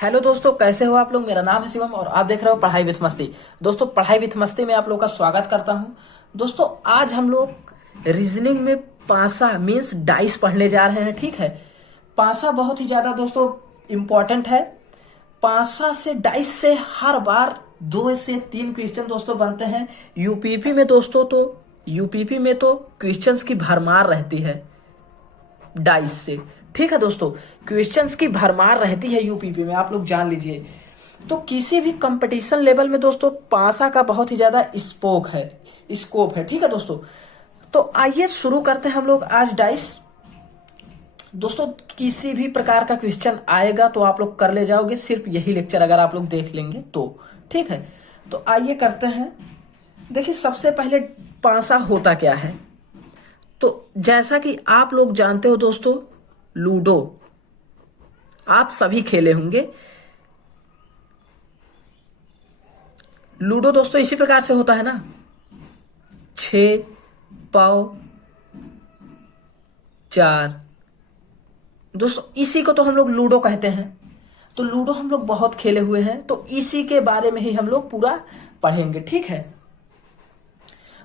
Hello दोस्तों, कैसे हो आप लोग। मेरा नाम है शिवम और आप देख रहे हो पढ़ाई विथ मस्ती। दोस्तों, पढ़ाई विथ मस्ती में आप लोग का स्वागत करता हूं। दोस्तों, आज हम लोग रीजनिंग में पासा मींस डाइस पढ़ने जा रहे हैं। ठीक है, पासा बहुत ही ज्यादा दोस्तों इम्पोर्टेंट है। पासा से डाइस से हर बार 2 से 3 क्वेश्चन दोस्तों बनते हैं यूपीपी में। दोस्तों तो यूपीपी में तो क्वेश्चंस की भरमार रहती है डाइस से। ठीक है दोस्तों, क्वेश्चंस की भरमार रहती है यूपीपी में, आप लोग जान लीजिए। तो किसी भी कंपटीशन लेवल में दोस्तों पासा का बहुत ही ज्यादा स्कोप है। ठीक है दोस्तों, तो आइए शुरू करते हैं हम लोग आज डाइस। दोस्तों, किसी भी प्रकार का क्वेश्चन आएगा तो आप लोग कर ले जाओगे, सिर्फ यही लेक्चर अगर आप लोग देख लेंगे तो। ठीक है, तो आइए करते हैं। देखिए, सबसे पहले पासा होता क्या है। तो जैसा कि आप लोग जानते हो दोस्तों, लूडो आप सभी खेले होंगे। लूडो दोस्तों इसी प्रकार से होता है ना, 6 पाव 4। दोस्तों इसी को तो हम लोग लूडो कहते हैं। तो लूडो हम लोग बहुत खेले हुए हैं, तो इसी के बारे में ही हम लोग पूरा पढ़ेंगे। ठीक है,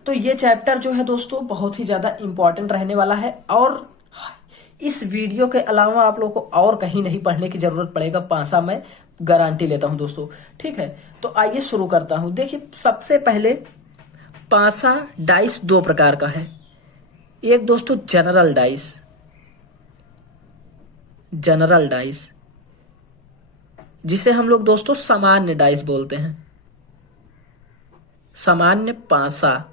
तो ये चैप्टर जो है दोस्तों बहुत ही ज्यादा इंपॉर्टेंट रहने वाला है और इस वीडियो के अलावा आप लोगों को और कहीं नहीं पढ़ने की जरूरत पड़ेगा। पासा मैं गारंटी लेता हूं दोस्तों। ठीक है, तो आइए शुरू करता हूं। देखिए, सबसे पहले पासा डाइस 2 प्रकार का है। एक दोस्तों जनरल डाइस जिसे हम लोग दोस्तों सामान्य डाइस बोलते हैं, सामान्य पासा।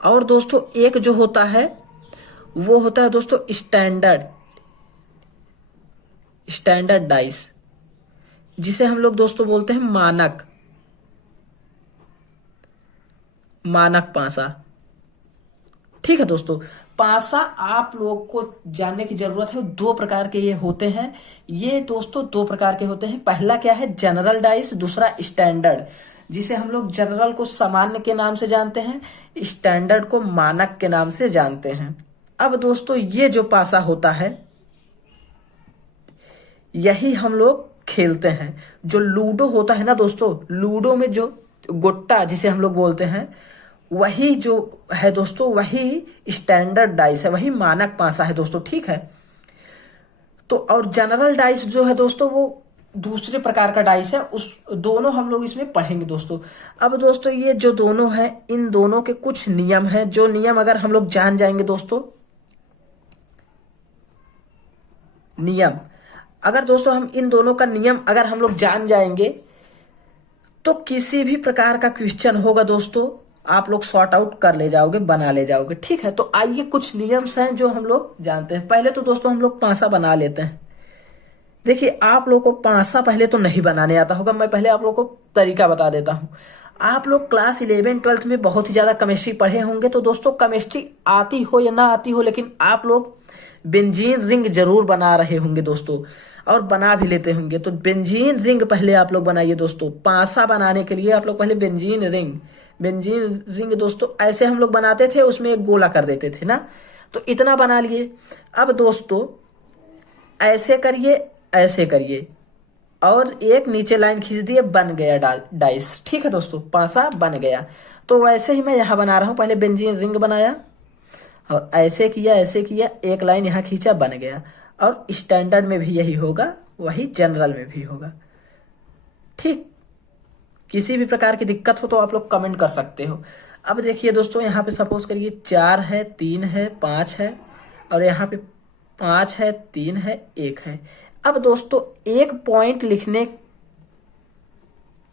और दोस्तों एक जो होता है वो होता है दोस्तों स्टैंडर्ड डाइस, जिसे हम लोग दोस्तों बोलते हैं मानक पासा। ठीक है दोस्तों, पासा आप लोग को जानने की जरूरत है। 2 प्रकार के ये होते हैं। ये दोस्तों 2 प्रकार के होते हैं। पहला क्या है, जनरल डाइस, दूसरा स्टैंडर्ड, जिसे हम लोग जनरल को सामान्य के नाम से जानते हैं, स्टैंडर्ड को मानक के नाम से जानते हैं। अब दोस्तों ये जो पासा होता है यही हम लोग खेलते हैं। जो लूडो होता है ना दोस्तों, लूडो में जो गुट्टा जिसे हम लोग बोलते हैं, वही जो है दोस्तों वही स्टैंडर्ड डाइस है, वही मानक पासा है दोस्तों। ठीक है, तो और जनरल डाइस जो है दोस्तों वो दूसरे प्रकार का डाइस है। उस दोनों हम लोग इसमें पढ़ेंगे दोस्तों। अब दोस्तों ये जो दोनों है, इन दोनों के कुछ नियम हैं, जो नियम अगर हम लोग जान जाएंगे दोस्तों, नियम अगर दोस्तों हम इन दोनों का नियम अगर हम लोग जान जाएंगे तो किसी भी प्रकार का क्वेश्चन होगा दोस्तों आप लोग सॉर्ट आउट कर ले जाओगे, बना ले जाओगे। ठीक है, तो आइए कुछ नियम्स हैं जो हम लोग जानते हैं। पहले तो दोस्तों हम लोग पासा बना लेते हैं। देखिए, आप लोग को पासा पहले तो नहीं बनाने आता होगा, मैं पहले आप लोग को तरीका बता देता हूं। आप लोग क्लास 11 12 में बहुत ही ज्यादा केमिस्ट्री पढ़े होंगे। तो दोस्तों केमिस्ट्री आती हो या ना आती हो, लेकिन आप लोग बेंजीन रिंग जरूर बना रहे होंगे दोस्तों, और बना भी लेते होंगे। तो बेंजीन रिंग पहले आप लोग बनाइए दोस्तों। पासा बनाने के लिए आप लोग पहले बेंजीन रिंग दोस्तों ऐसे हम लोग बनाते थे, उसमें एक गोला कर देते थे ना, तो इतना बना लिए। अब दोस्तों ऐसे करिए और एक नीचे लाइन खींच दिए, बन गया डाइस। ठीक है दोस्तों, पासा बन गया। तो वैसे ही मैं यहाँ बना रहा हूँ। पहले बेंजीन रिंग बनाया और ऐसे किया, एक लाइन यहाँ खींचा, बन गया। और स्टैंडर्ड में भी यही होगा, वही जनरल में भी होगा। ठीक, किसी भी प्रकार की दिक्कत हो तो आप लोग कमेंट कर सकते हो। अब देखिए दोस्तों, यहाँ पे सपोज करिए 4 है, 3 है, 5 है, और यहाँ पे 5 है, 3 है, 1 है। अब दोस्तों एक पॉइंट लिखने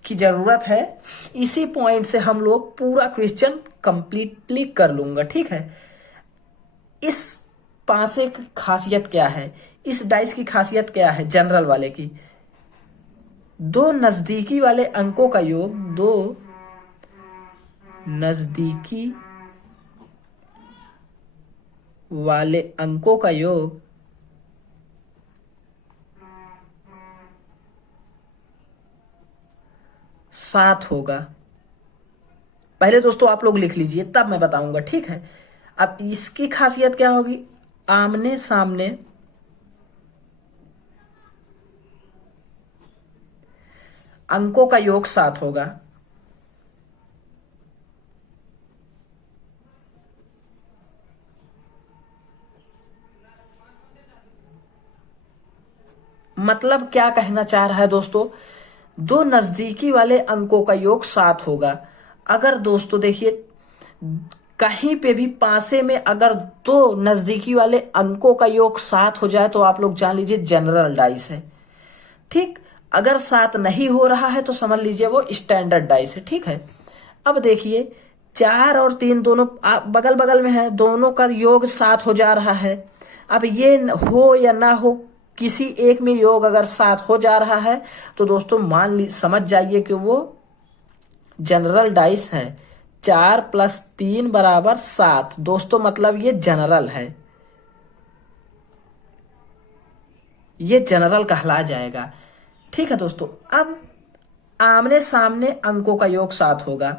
की जरूरत है, इसी पॉइंट से हम लोग पूरा क्वेश्चन कंप्लीटली कर लूंगा। ठीक है, इस पासे की खासियत क्या है, इस डाइस की खासियत क्या है जनरल वाले की, दो नजदीकी वाले अंकों का योग, दो नजदीकी वाले अंकों का योग 7 होगा। पहले दोस्तों आप लोग लिख लीजिए, तब मैं बताऊंगा। ठीक है, अब इसकी खासियत क्या होगी, आमने सामने अंकों का योग 7 होगा। मतलब क्या कहना चाह रहा है दोस्तों, दो नजदीकी वाले अंकों का योग 7 होगा। अगर दोस्तों देखिए, कहीं पे भी पासे में अगर दो नजदीकी वाले अंकों का योग 7 हो जाए तो आप लोग जान लीजिए जनरल डाइस है। ठीक, अगर 7 नहीं हो रहा है तो समझ लीजिए वो स्टैंडर्ड डाइस है। ठीक है, अब देखिए 4 और 3 दोनों बगल बगल में है, दोनों का योग 7 हो जा रहा है। अब ये हो या ना हो, किसी एक में योग अगर 7 हो जा रहा है तो दोस्तों समझ जाइए कि वो जनरल डाइस है। 4 + 3 = 7 दोस्तों, मतलब ये जनरल है, ये जनरल कहला जाएगा। ठीक है दोस्तों, अब आमने सामने अंकों का योग 7 होगा।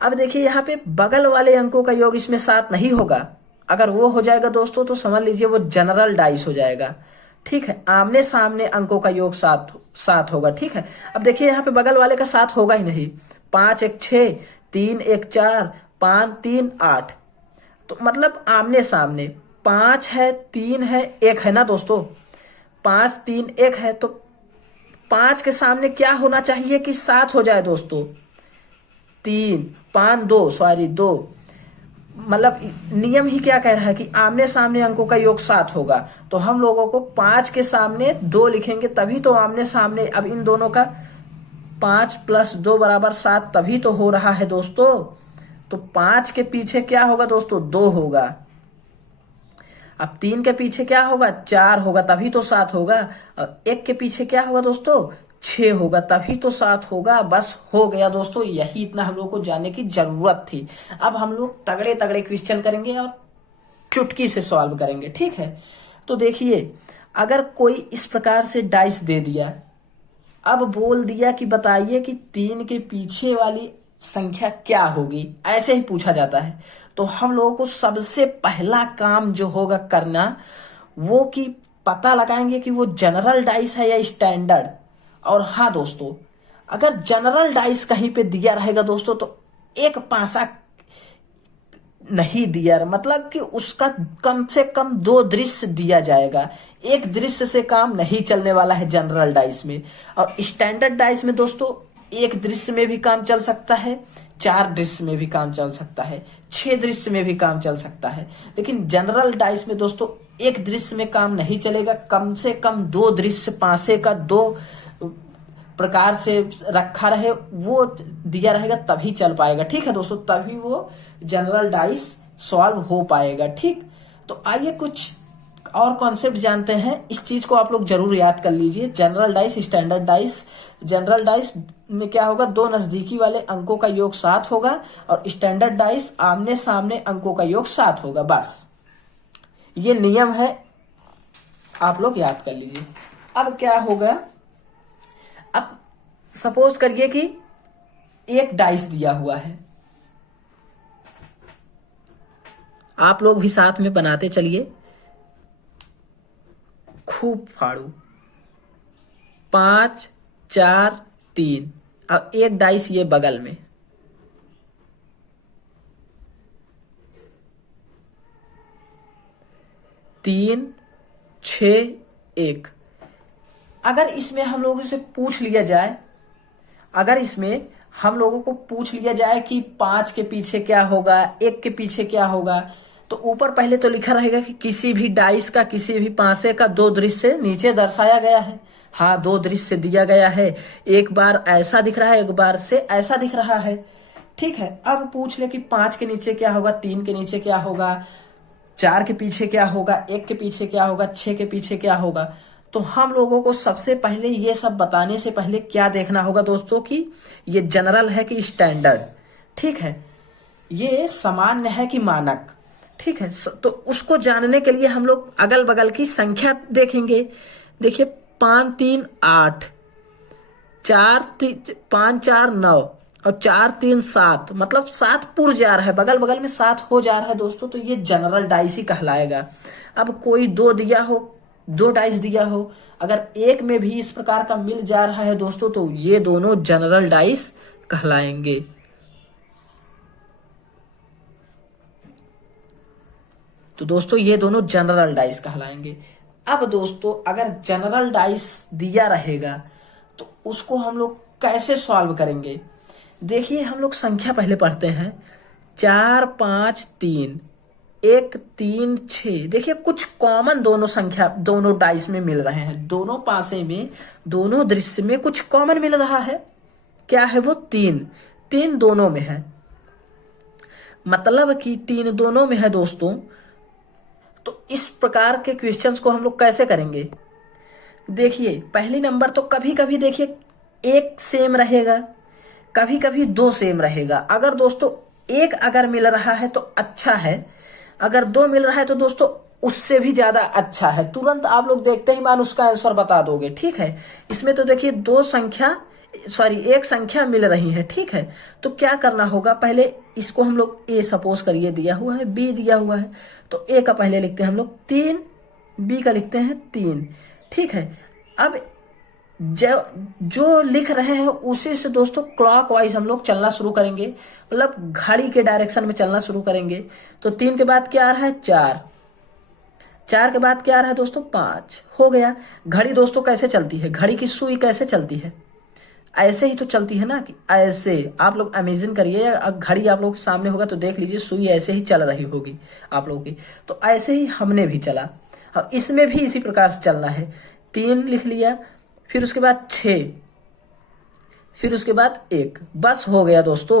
अब देखिए यहाँ पे बगल वाले अंकों का योग इसमें 7 नहीं होगा। अगर वो हो जाएगा दोस्तों तो समझ लीजिए वो जनरल डाइस हो जाएगा। ठीक है, आमने सामने अंकों का योग 7 होगा। ठीक है, अब देखिए यहाँ पे बगल वाले का 7 होगा ही नहीं। 5 1 6, 3 1 4, 5 3 8, तो मतलब आमने सामने 5 है, 3 है, 1 है ना दोस्तों। 5 3 1 है तो 5 के सामने क्या होना चाहिए कि 7 हो जाए दोस्तों। 3 5 2, सॉरी 2, मतलब नियम ही क्या कह रहा है कि आमने सामने अंकों का योग 7 होगा। तो हम लोगों को 5 के सामने 2 लिखेंगे तभी तो आमने सामने, अब इन दोनों का 5 + 2 = 7 तभी तो हो रहा है दोस्तों। तो 5 के पीछे क्या होगा दोस्तों, 2 होगा। अब 3 के पीछे क्या होगा, 4 होगा तभी तो 7 होगा। और 1 के पीछे क्या होगा दोस्तों, 6 होगा तभी तो 7 होगा। बस हो गया दोस्तों, यही इतना हम लोग को जानने की जरूरत थी। अब हम लोग तगड़े तगड़े क्वेश्चन करेंगे और चुटकी से सॉल्व करेंगे। ठीक है, तो देखिए अगर कोई इस प्रकार से डाइस दे दिया, अब बोल दिया कि बताइए कि 3 के पीछे वाली संख्या क्या होगी, ऐसे ही पूछा जाता है। तो हम लोगों को सबसे पहला काम जो होगा करना वो कि पता लगाएंगे कि वो जनरल डाइस है या स्टैंडर्ड। और हाँ दोस्तों, अगर जनरल डाइस कहीं पे दिया रहेगा दोस्तों तो एक पासा नहीं दिया, मतलब कि उसका कम से कम 2 दृश्य दिया जाएगा। एक दृश्य से काम नहीं चलने वाला है जनरल डाइस में। और स्टैंडर्ड डाइस में दोस्तों एक दृश्य में भी काम चल सकता है, 4 दृश्य में भी काम चल सकता है, 6 दृश्य में भी काम चल सकता है। लेकिन जनरल डाइस में दोस्तों एक दृश्य में काम नहीं चलेगा, कम से कम 2 दृश्य पासे का 2 प्रकार से रखा रहे, वो दिया रहेगा तभी चल पाएगा। ठीक है दोस्तों, तभी वो जनरल डाइस सॉल्व हो पाएगा। ठीक, तो आइए कुछ और कॉन्सेप्ट जानते हैं। इस चीज को आप लोग जरूर याद कर लीजिए, general dice, standard dice. General dice में क्या होगा, 2 नजदीकी वाले अंकों का योग 7 होगा और स्टैंडर्ड डाइस आमने सामने अंकों का योग 7 होगा। बस ये नियम है, आप लोग याद कर लीजिए। अब क्या होगा, अब सपोज करिए कि एक डाइस दिया हुआ है, आप लोग भी साथ में बनाते चलिए, खूब फाड़ू। 5 4 3, अब एक डाइस ये बगल में, 3 6 1। अगर इसमें हम लोगों से पूछ लिया जाए, अगर इसमें हम लोगों को पूछ लिया जाए कि 5 के पीछे क्या होगा, 1 के पीछे क्या होगा, तो ऊपर पहले तो लिखा रहेगा कि किसी भी डाइस का, किसी भी पासे का 2 दृश्य नीचे दर्शाया गया है। हाँ, 2 दृश्य दिया गया है, एक बार ऐसा दिख रहा है, एक बार से ऐसा दिख रहा है। ठीक है, अब पूछ ले कि 5 के नीचे क्या होगा, 3 के नीचे क्या होगा, 4 के पीछे क्या होगा, 1 के पीछे क्या होगा, 6 के पीछे क्या होगा। तो हम लोगों को सबसे पहले ये सब बताने से पहले क्या देखना होगा दोस्तों कि ये जनरल है कि स्टैंडर्ड। ठीक है, ये सामान्य है कि मानक। ठीक है, तो उसको जानने के लिए हम लोग अगल बगल की संख्या देखेंगे। देखिए 5 3 8, 5 4 9 और 4 3 7, मतलब 7 पुर जा रहा है, बगल बगल में 7 हो जा रहा है दोस्तों, तो ये जनरल डाइस ही कहलाएगा। अब कोई 2 दिया हो दो डाइस दिया हो, अगर एक में भी इस प्रकार का मिल जा रहा है दोस्तों, तो ये दोनों जनरल डाइस कहलाएंगे। तो दोस्तों ये दोनों जनरल डाइस कहलाएंगे। अब दोस्तों अगर जनरल डाइस दिया रहेगा तो उसको हम लोग कैसे सॉल्व करेंगे? देखिए हम लोग संख्या पहले पढ़ते हैं, 4 5 3, 1 3 6। देखिए कुछ कॉमन दोनों संख्या दोनों डाइस में मिल रहे हैं, दोनों पासे में दोनों दृश्य में कुछ कॉमन मिल रहा है। क्या है वो? 3। 3 दोनों में है, मतलब कि 3 दोनों में है दोस्तों। तो इस प्रकार के क्वेश्चंस को हम लोग कैसे करेंगे? देखिए पहली नंबर तो कभी कभी देखिए एक सेम रहेगा, कभी कभी दो सेम रहेगा। अगर दोस्तों एक अगर मिल रहा है तो अच्छा है, अगर दो मिल रहा है तो दोस्तों उससे भी ज्यादा अच्छा है। तुरंत आप लोग देखते ही मान उसका आंसर बता दोगे, ठीक है। इसमें तो देखिए एक संख्या मिल रही है, ठीक है। तो क्या करना होगा, पहले इसको हम लोग ए सपोज करिए दिया हुआ है, बी दिया हुआ है, तो ए का पहले लिखते हैं हम लोग 3, बी का लिखते हैं 3, ठीक है। अब जो लिख रहे हैं उसी से दोस्तों क्लॉकवाइज हम लोग चलना शुरू करेंगे, मतलब घड़ी के डायरेक्शन में चलना शुरू करेंगे। तो 3 के बाद क्या आ रहा है? 4। 4 के बाद क्या आ रहा है दोस्तों? 5 हो गया। घड़ी दोस्तों कैसे चलती है? घड़ी की सुई कैसे चलती है? ऐसे ही तो चलती है ना, कि ऐसे आप लोग इमेजिन करिए, घड़ी आप लोग सामने होगा तो देख लीजिए सुई ऐसे ही चल रही होगी आप लोगों की। तो ऐसे ही हमने भी चला, अब इसमें भी इसी प्रकार से चलना है। 3 लिख लिया, फिर उसके बाद 6, फिर उसके बाद 1, बस हो गया दोस्तों।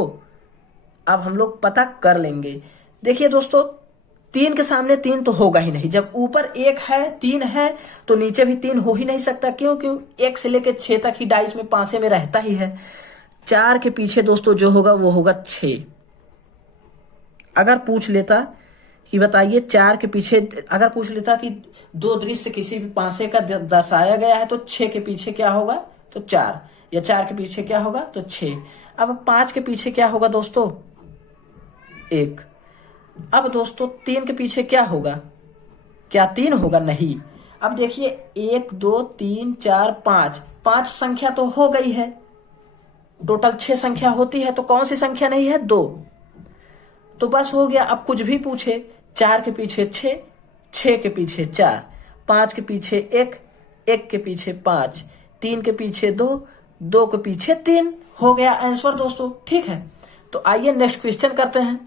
अब हम लोग पता कर लेंगे। देखिए दोस्तों 3 के सामने 3 तो होगा ही नहीं, जब ऊपर 1 है 3 है तो नीचे भी 3 हो ही नहीं सकता। क्यों? 1 से लेकर 6 तक ही डाइस में पासे में रहता ही है। 4 के पीछे दोस्तों जो होगा वो होगा 6। अगर पूछ लेता कि बताइए 4 के पीछे, अगर पूछ लेता कि दो दृश्य किसी भी पासे का दर्शाया गया है तो 6 के पीछे क्या होगा? तो 4, या 4 के पीछे क्या होगा? तो 6। अब 5 के पीछे क्या होगा दोस्तों? 1। अब दोस्तों 3 के पीछे क्या होगा? क्या 3 होगा? नहीं। अब देखिए 1 2 3 4 5, 5 संख्या तो हो गई है, टोटल 6 संख्या होती है, तो कौन सी संख्या नहीं है? 2। तो बस हो गया। अब कुछ भी पूछे, 4 के पीछे 6, 6 के पीछे 4, 5 के पीछे 1, 1 के पीछे 5, 3 के पीछे 2, 2 के पीछे 3, हो गया आंसर दोस्तों, ठीक है। तो आइए नेक्स्ट क्वेश्चन करते हैं।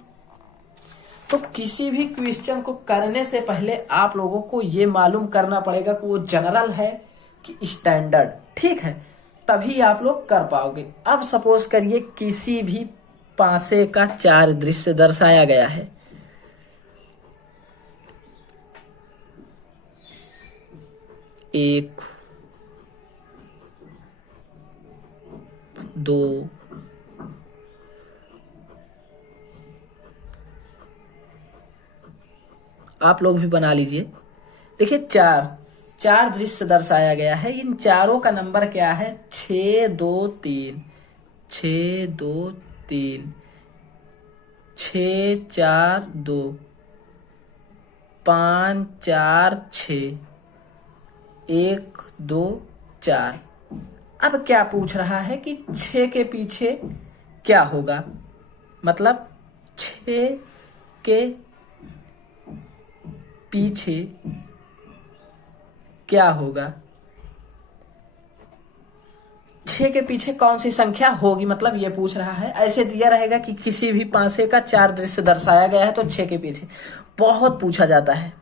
तो किसी भी क्वेश्चन को करने से पहले आप लोगों को ये मालूम करना पड़ेगा कि वो जनरल है कि स्टैंडर्ड, ठीक है, तभी आप लोग कर पाओगे। अब सपोज करिए किसी भी पासे का 4 दृश्य दर्शाया गया है। 1 2 आप लोग भी बना लीजिए। देखिए 4 दृश्य दर्शाया गया है। इन चारों का नंबर क्या है? 6 2 3, 6 2 3, 6 4 2, 5 4 6, 1 2 4। अब क्या पूछ रहा है कि 6 के पीछे क्या होगा, मतलब 6 के पीछे क्या होगा? 6 के पीछे कौन सी संख्या होगी, मतलब ये पूछ रहा है। ऐसे दिया रहेगा कि किसी भी पासे का 4 दृश्य दर्शाया गया है तो 6 के पीछे बहुत पूछा जाता है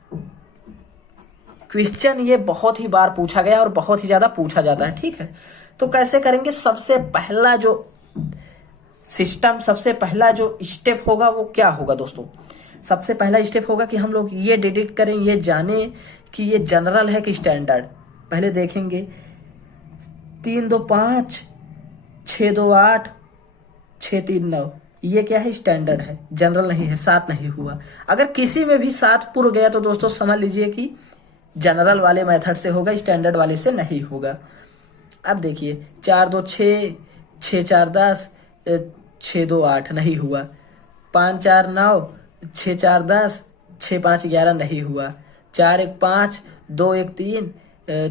क्वेश्चन, ये बहुत ही बार पूछा गया और बहुत ही ज्यादा पूछा जाता है, ठीक है। तो कैसे करेंगे? सबसे पहला जो सिस्टम, सबसे पहला जो स्टेप होगा वो क्या होगा दोस्तों? सबसे पहला स्टेप होगा कि हम लोग ये डिडक्ट करें, ये जाने कि ये जनरल है कि स्टैंडर्ड। पहले देखेंगे 3 2 5, 6 2 8, 6 3 9, ये क्या है? स्टैंडर्ड है, जनरल नहीं है, 7 नहीं हुआ। अगर किसी में भी 7 पुर गया तो दोस्तों समझ लीजिए कि जनरल वाले मेथड से होगा, स्टैंडर्ड वाले से नहीं होगा। अब देखिए 4 2 6, 6 4 10, 6 2 8 नहीं हुआ। 5 4 9, 6 4 10, 6 5 11 नहीं हुआ। 4 1 5, 2 1 3,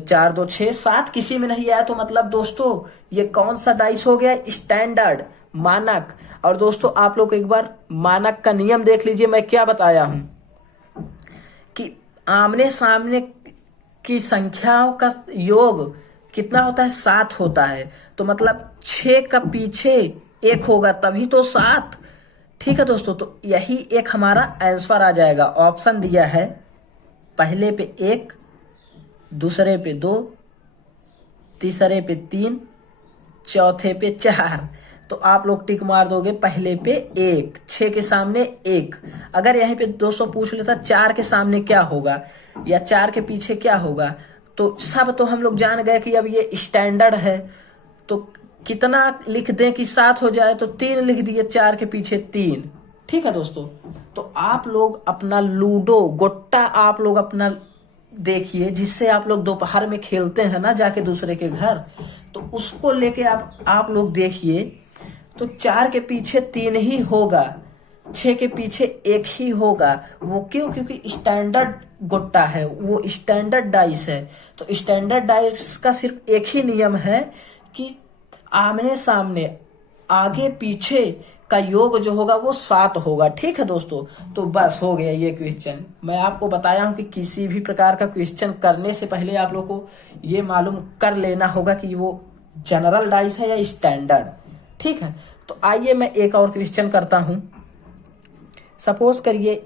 4 2 6 7, किसी में नहीं आया तो मतलब दोस्तों ये कौन सा डाइस हो गया? स्टैंडर्ड, मानक। और दोस्तों आप लोग एक बार मानक का नियम देख लीजिए, मैं क्या बताया हूं कि आमने सामने की संख्याओं का योग कितना होता है? 7 होता है। तो मतलब 6 का पीछे 1 होगा तभी तो 7। ठीक है दोस्तों, तो यही एक हमारा आंसर आ जाएगा। ऑप्शन दिया है, पहले पे 1, दूसरे पे 2, तीसरे पे 3, चौथे पे 4। तो आप लोग टिक मार दोगे पहले पे 1, 6 के सामने 1। अगर यहीं पे 200 पूछ लेता 4 के सामने क्या होगा या 4 के पीछे क्या होगा, तो सब तो हम लोग जान गए कि अब ये स्टैंडर्ड है। तो कितना लिख दें कि 7 हो जाए? तो 3 लिख दिए, 4 के पीछे 3। ठीक है दोस्तों, तो आप लोग अपना लूडो गोट्टा आप लोग अपना देखिए, जिससे आप लोग दोपहर में खेलते हैं ना जाके दूसरे के घर, तो उसको लेके आप लोग देखिए। तो 4 के पीछे 3 ही होगा, 6 के पीछे 1 ही होगा। वो क्यों? क्योंकि स्टैंडर्ड गोट्टा है, वो स्टैंडर्ड डाइस है। तो स्टैंडर्ड डाइस का सिर्फ एक ही नियम है कि आमने सामने आगे पीछे का योग जो होगा वो 7 होगा। ठीक है दोस्तों, तो बस हो गया ये क्वेश्चन। मैं आपको बताया हूं कि किसी भी प्रकार का क्वेश्चन करने से पहले आप लोग को ये मालूम कर लेना होगा कि वो जनरल डाइस है या स्टैंडर्ड। ठीक है, तो आइए मैं एक और क्वेश्चन करता हूं। सपोज करिए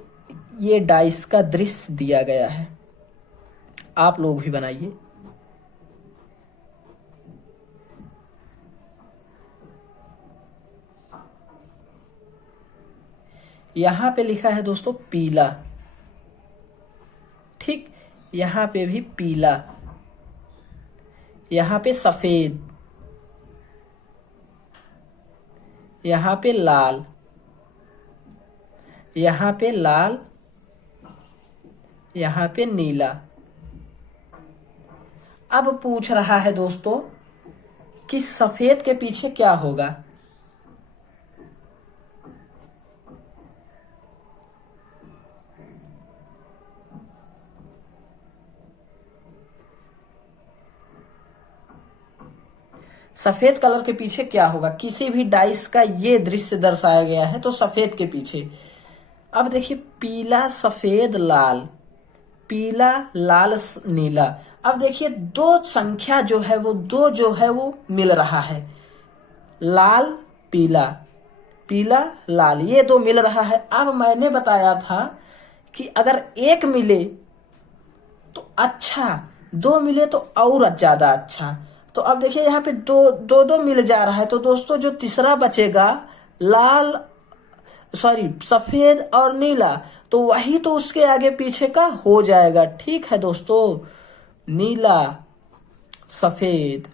ये डाइस का दृश्य दिया गया है, आप लोग भी बनाइए। यहां पे लिखा है दोस्तों पीला, ठीक, यहां पे भी पीला, यहां पे सफेद, यहां पे लाल, यहां पे लाल, यहां पे नीला। अब पूछ रहा है दोस्तों कि सफेद के पीछे क्या होगा? सफेद कलर के पीछे क्या होगा? किसी भी डाइस का ये दृश्य दर्शाया गया है तो सफेद के पीछे। अब देखिए पीला सफेद लाल, पीला लाल नीला। अब देखिए दो संख्या जो है वो दो जो है वो मिल रहा है, लाल पीला, पीला लाल, ये दो मिल रहा है। अब मैंने बताया था कि अगर एक मिले तो अच्छा, दो मिले तो और ज्यादा अच्छा। तो अब देखिए यहाँ पे दो दो दो मिल जा रहा है, तो दोस्तों जो तीसरा बचेगा लाल, सॉरी सफेद और नीला, तो वही तो उसके आगे पीछे का हो जाएगा। ठीक है दोस्तों, नीला सफेद,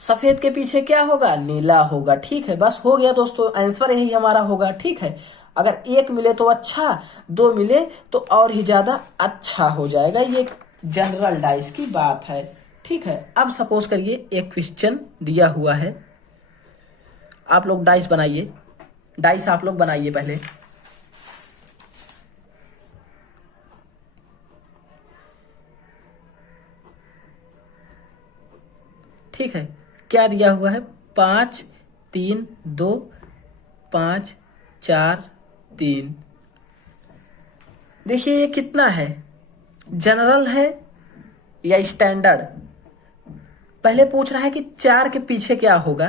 सफेद के पीछे क्या होगा? नीला होगा। ठीक है, बस हो गया दोस्तों, आंसर यही हमारा होगा। ठीक है, अगर एक मिले तो अच्छा, दो मिले तो और ही ज्यादा अच्छा हो जाएगा। ये जनरल डाइस की बात है। ठीक है, अब सपोज करिए एक क्वेश्चन दिया हुआ है, आप लोग डाइस बनाइए, डाइस आप लोग बनाइए पहले। ठीक है, क्या दिया हुआ है? 5 3 2 5 4 3। देखिए ये कितना है, जनरल है या स्टैंडर्ड? पहले पूछ रहा है कि 4 के पीछे क्या होगा।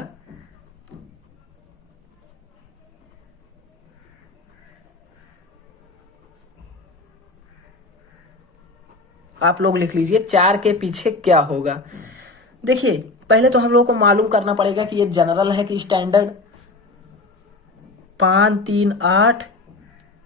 आप लोग लिख लीजिए 4 के पीछे क्या होगा। देखिए पहले तो हम लोग को मालूम करना पड़ेगा कि ये जनरल है कि स्टैंडर्ड। 5 3 8,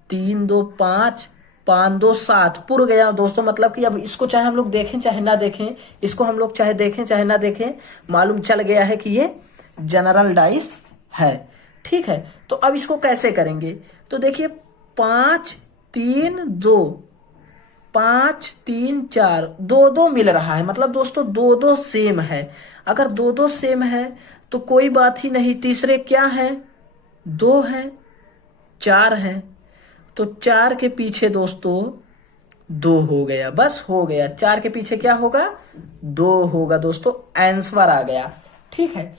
3 2 5, 5 2 7 पुर गया दोस्तों। मतलब कि अब इसको चाहे हम लोग देखें चाहे ना देखें, इसको हम लोग चाहे देखें चाहे ना देखें, मालूम चल गया है कि ये जनरल डाइस है। ठीक है, तो अब इसको कैसे करेंगे? तो देखिए 5 3 2, 5 3 4, दो दो मिल रहा है, मतलब दोस्तों दो दो सेम है। अगर दो दो सेम है तो कोई बात ही नहीं, तीसरे क्या है? 2 है, 4 है। तो 4 के पीछे दोस्तों 2 हो गया, बस हो गया। 4 के पीछे क्या होगा? 2 होगा दोस्तों, आंसर आ गया। ठीक है,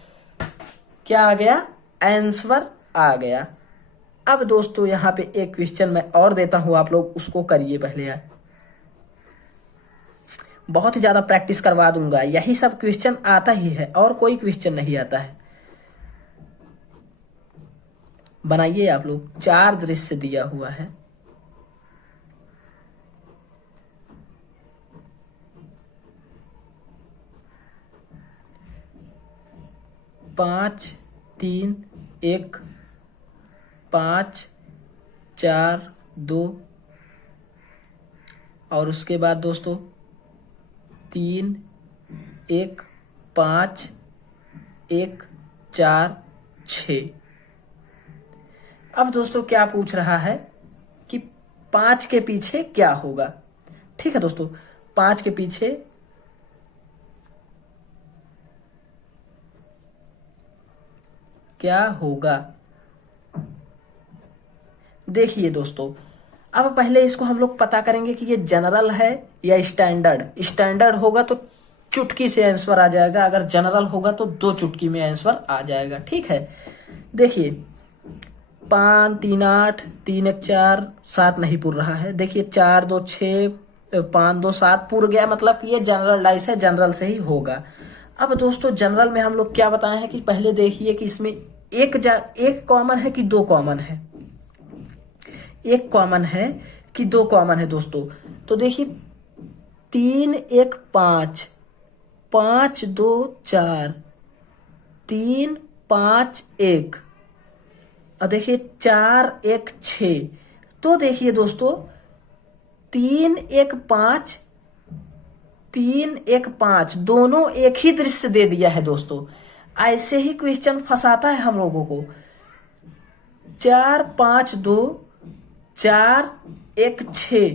क्या आ गया? आंसर आ गया। अब दोस्तों यहाँ पे एक क्वेश्चन मैं और देता हूं, आप लोग उसको करिए पहले यार। बहुत ही ज्यादा प्रैक्टिस करवा दूंगा, यही सब क्वेश्चन आता ही है और कोई क्वेश्चन नहीं आता है। बनाइए आप लोग। 4 दृश्य दिया हुआ है, 5 3 1 5 4 2 और उसके बाद दोस्तों 3 1 5 1 4 6। अब दोस्तों क्या पूछ रहा है कि 5 के पीछे क्या होगा? ठीक है दोस्तों, 5 के पीछे क्या होगा? देखिए दोस्तों, अब पहले इसको हम लोग पता करेंगे कि ये जनरल है या स्टैंडर्ड। स्टैंडर्ड होगा तो चुटकी से आंसर आ जाएगा, अगर जनरल होगा तो 2 चुटकी में आंसर आ जाएगा। ठीक है, देखिए 5 3 8 3 1 4 7 नहीं पुर रहा है। देखिए 4 2 6 5 2 7 पुर गया, मतलब कि ये जनरल डाइस है, जनरल से ही होगा। अब दोस्तों जनरल में हम लोग क्या बताए हैं कि पहले देखिए कि इसमें एक कॉमन है कि 2 कॉमन है। एक कॉमन है कि 2 कॉमन है दोस्तों। तो देखिए 3 1 5 5 2 4 3 5 1 और देखिए 4 1 6। तो देखिए दोस्तों 3 1 5 3 1 5 दोनों एक ही दृश्य दे दिया है दोस्तों। ऐसे ही क्वेश्चन फंसाता है हम लोगों को। 4 5 2 4 1 6,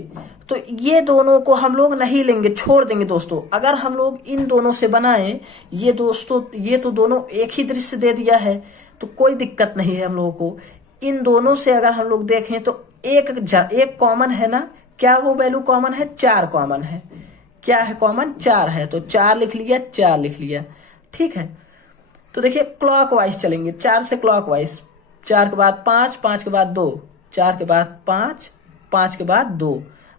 तो ये दोनों को हम लोग नहीं लेंगे, छोड़ देंगे दोस्तों। अगर हम लोग इन दोनों से बनाएं, ये दोस्तों ये तो दोनों एक ही दृश्य दे दिया है, तो कोई दिक्कत नहीं है हम लोगों को। इन दोनों से अगर हम लोग देखें तो एक कॉमन है ना, क्या वो वैल्यू कॉमन है? 4 कॉमन है। क्या है कॉमन? 4 है, तो 4 लिख लिया, 4 लिख लिया। ठीक है, तो देखिए क्लॉक वाइज चलेंगे, 4 से क्लॉक वाइज। 4 के बाद 5, 5 के बाद 2, 4 के बाद 5, 5 के बाद 2।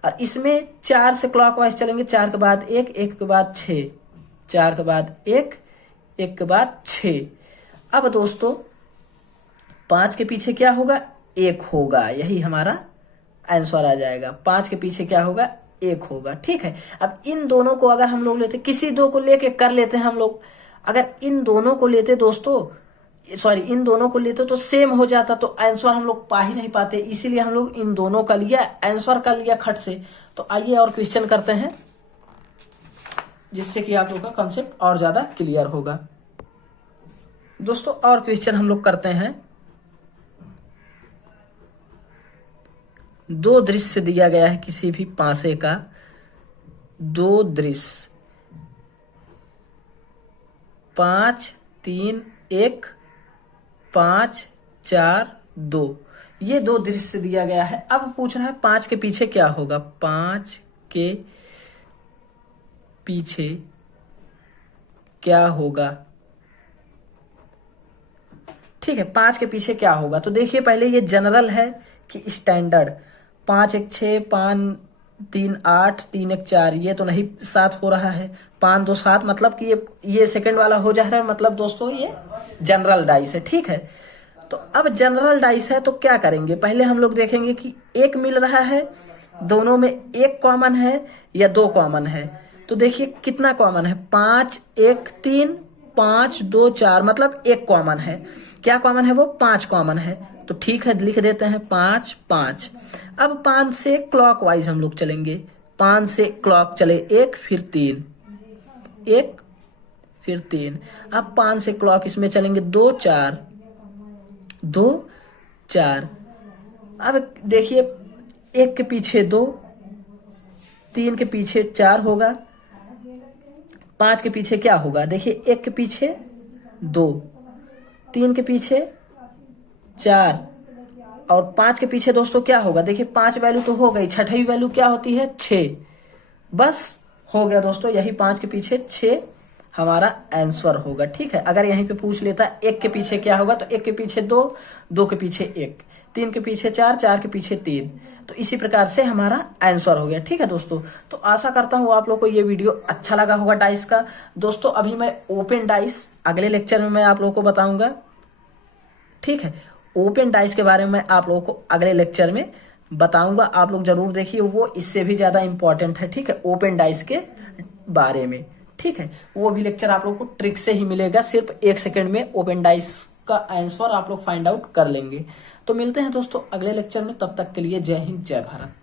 और इसमें 4 से क्लॉक वाइज चलेंगे, 4 के बाद 1, 1 के बाद 6, 4 के बाद 1, 1 के बाद 6। अब दोस्तों 5 के पीछे क्या होगा? 1 होगा, यही हमारा आंसर आ जाएगा। 5 के पीछे क्या होगा? 1 होगा। ठीक है, अब इन दोनों को अगर हम लोग लेते, किसी 2 को लेके कर लेते हैं हम लोग। अगर इन दोनों को लेते दोस्तों, सॉरी इन दोनों को लेते तो सेम हो जाता, तो आंसर हम लोग पा ही नहीं पाते, इसीलिए हम लोग इन दोनों का लिया, आंसर का लिया खट से। तो आइए और क्वेश्चन करते हैं, जिससे कि आप लोग का कॉन्सेप्ट और ज्यादा क्लियर होगा। दोस्तों और क्वेश्चन हम लोग करते हैं। 2 दृश्य दिया गया है किसी भी पासे का, 2 दृश्य 5 3 1 5 4 2, ये 2 दृश्य दिया गया है। अब पूछ रहा है 5 के पीछे क्या होगा? 5 के पीछे क्या होगा? ठीक है, 5 के पीछे क्या होगा? तो देखिए पहले ये जनरल है कि स्टैंडर्ड। 5 1 6 5 3 8 3 1 4, ये तो नहीं 7 हो रहा है। 5 2 7, मतलब कि ये सेकंड वाला हो जा रहा है, मतलब दोस्तों ये जनरल डाइस है। ठीक है, तो अब जनरल डाइस है तो क्या करेंगे? पहले हम लोग देखेंगे कि एक मिल रहा है, दोनों में एक कॉमन है या 2 कॉमन है। तो देखिए कितना कॉमन है? 5 1 3 5 2 4, मतलब एक कॉमन है। क्या कॉमन है? वो 5 कॉमन है। तो ठीक है, लिख देते हैं 5 5। अब 5 से क्लॉक वाइज हम लोग चलेंगे। 5 से क्लॉक चले 1 फिर 3, 1 फिर 3। अब 5 से क्लॉक इसमें चलेंगे 2 4 2 4। अब देखिए 1 के पीछे 2, 3 के पीछे 4 होगा, 5 के पीछे क्या होगा? देखिए 1 के पीछे 2, 3 के पीछे 4 और 5 के पीछे दोस्तों क्या होगा, देखिए 5 वैल्यू तो हो गई, छठी वैल्यू क्या होती है 6, बस हो गया दोस्तों, यही 5 के पीछे 6 हमारा आंसर होगा। ठीक है, अगर यहीं पे पूछ लेता 1 के पीछे क्या होगा, तो 1 के पीछे 2, 2 के पीछे 1, 3 के पीछे 4, 4 के पीछे 3, तो इसी प्रकार से हमारा आंसर हो गया। ठीक है दोस्तों, तो आशा करता हूँ आप लोग को ये वीडियो अच्छा लगा होगा डाइस का। दोस्तों अभी मैं ओपन डाइस अगले लेक्चर में मैं आप लोगों को बताऊंगा। ठीक है, ओपन डाइस के बारे में आप लोगों को अगले लेक्चर में बताऊंगा, आप लोग जरूर देखिए, वो इससे भी ज्यादा इंपॉर्टेंट है। ठीक है, ओपन डाइस के बारे में। ठीक है, वो भी लेक्चर आप लोग को ट्रिक से ही मिलेगा, सिर्फ 1 सेकंड में ओपन डाइस का आंसर आप लोग फाइंड आउट कर लेंगे। तो मिलते हैं दोस्तों अगले लेक्चर में, तब तक के लिए जय हिंद जय भारत।